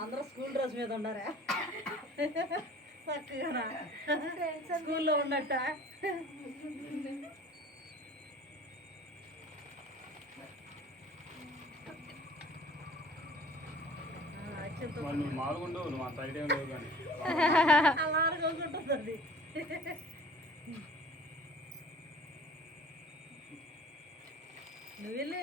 అందరూ school dress మీద ఉన్నారా చక్కగా స్కూల్లో ఉన్నట్ట? నువ్వు అంత ఐడియా లేవు కానీ. అలా అది నువ్వు వెళ్ళి.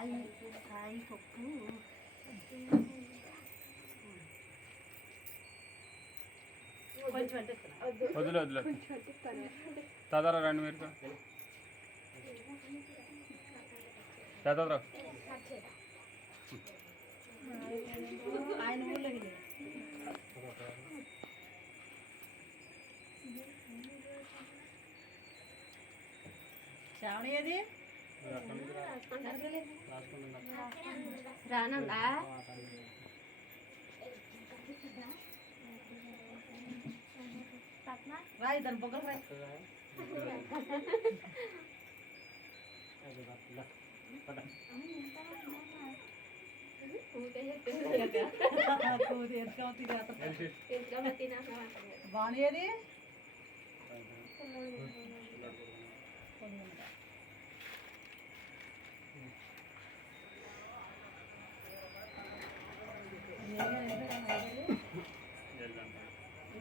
సాయి సాయి పప్పు. వదిలే వదిలే దాదారా రండి మీరు. దాదారా ఆయన ఊళ్ళోకి. శ్రావణి ఏది రానందా? రాయి దాని బొగ్గలు రాయి కూతురు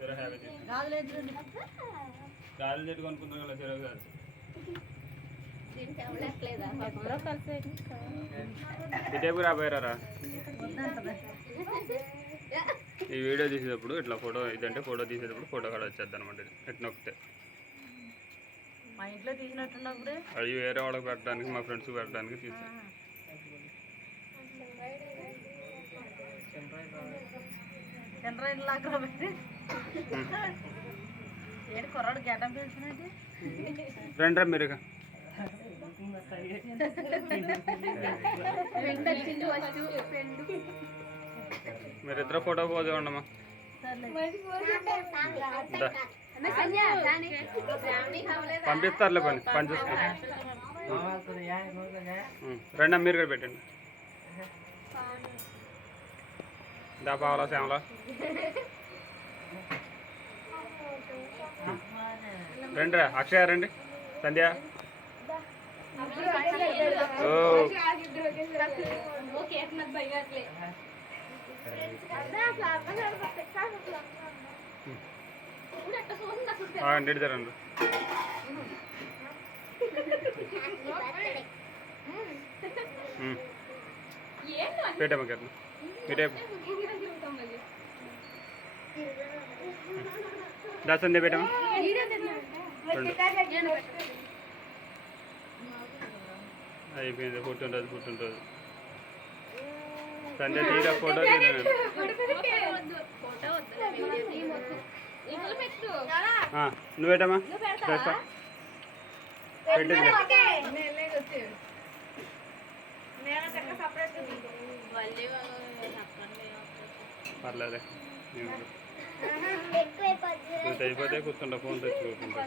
సరే హ్యాపీ గాలి చెట్టు కొనుక్కుంటాం కదా ఎక్కడో కలిసి ఇటేపు రాబోయారా ఈ వీడియో తీసేటప్పుడు ఇట్లా ఫోటో ఇదంటే ఫోటో తీసేటప్పుడు ఫోటో కాడ వచ్చేద్ది అనమాట ఇట్లా నొక్కితే. మా ఇంట్లో తీసినట్టున్నప్పుడు అవి వేరే వాళ్ళకి పెట్టడానికి మా ఫ్రెండ్స్కి పెట్టడానికి లాగా పెట్టి ఏంటి కుర్రాడు గడ్డం రండి మీరు. మీరిద్దరు ఫోటో పోజు ఉండమ్మా. పంపిస్తారులే పని పని చూసుకో ఉం. రండి మీరు కూడా పెట్టండి. దా పావలా శ్యామలా రండి రా. అక్షయ రండి. సంధ్య. ఇటు రండి. పెట్టమ్మా కింద ఇటేపు దా సంధ్య పెట్టమ్మా రెండు. అయిపోయింది పుట్టినరోజు పుట్టినరోజు సంధ్య తీరా ఫోటో తీరాను నువ్వు పెట్టమ్మా. చేస్తా పెట్టింది పర్లేదే కొంత అయిపోతే కూర్చుంటా ఫోన్ తెచ్చుకోకుండా